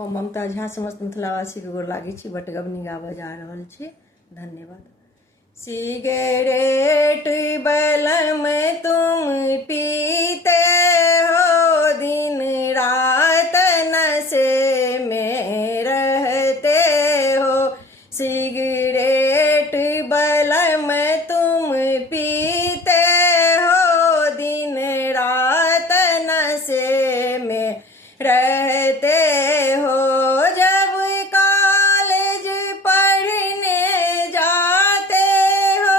हम ममता झा समस्त मिथिलावासी के गोर लागे छी, बटगबनी गाबऽ जा रहल छी। धन्यवाद। सिगरेट बलम तुम पीते हो, दिन रात नशे में रहते हो। सिगरेट बलम तुम पीते हो, दिन रात नशे में रहते हो। जब कॉलेज पढ़ने जाते हो,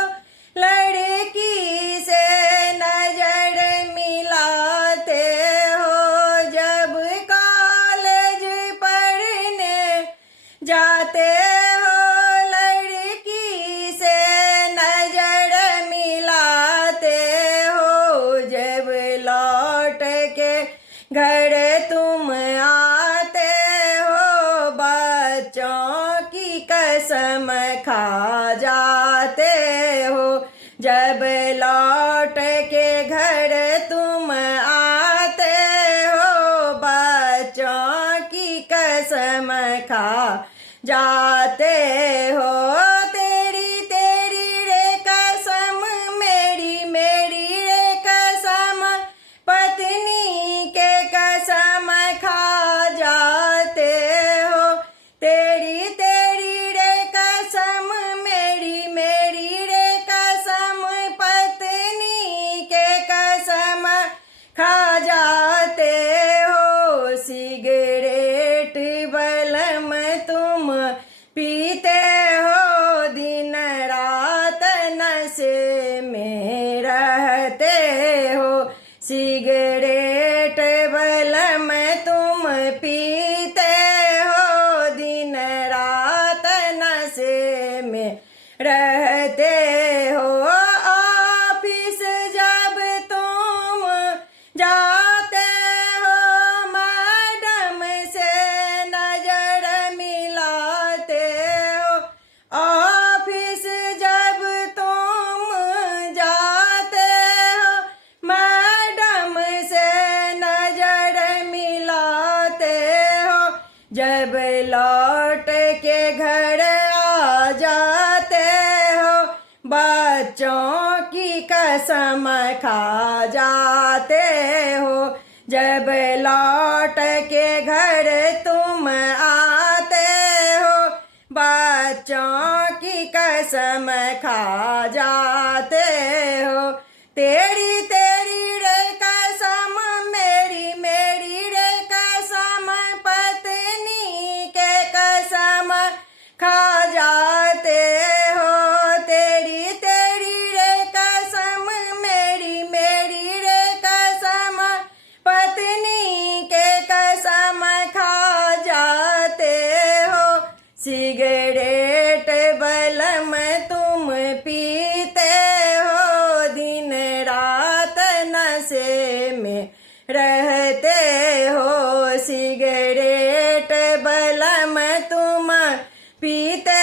लड़की से नजर मिलाते हो। जब कॉलेज पढ़ने जाते हो, लड़की से नजर मिलाते हो। जब लौट के घर तुम आते हो, बच्चों की कसम खा जाते हो। जब लौट के घर तुम आते हो, बच्चों की कसम खा जाते हो। तेरी तेरी रे कसम, मेरी मेरी रे कसम, पत्नी के कसम खा जाते हो। तेरी तेरी रे कसम, मेरी मेरी रे कसम, पत्नी के कसम खा जाते हो। सिगरेट बलम तुम पीते हो, दिन रात नशे में रहते हो। सिगरेट बलम तुम पीते हो, दिन रात नशे में रहते हो। ऑफिस जब तुम जाते हो, मैडम से नजर मिलाते हो। ऑफिस जब तुम जाते हो, मैडम से नजर मिलाते हो। जब लौट के घर आ जाते हो, बच्चों की कसम खा जाते हो। जब लौट के घर तुम आते हो, बच्चों की कसम खा जाते हो। तेरी तेरी रे कसम, मेरी मेरी रे कसम, पत्नी के कसम खा जाते हो। तेरी तेरी रे कसम, मेरी मेरी रे कसम, पत्नी के कसम खा जाते हो। सिगरेट बलम तुम पीते हो, दिन रात नशे में रहते हो। सिगरेट बलम तुम पीते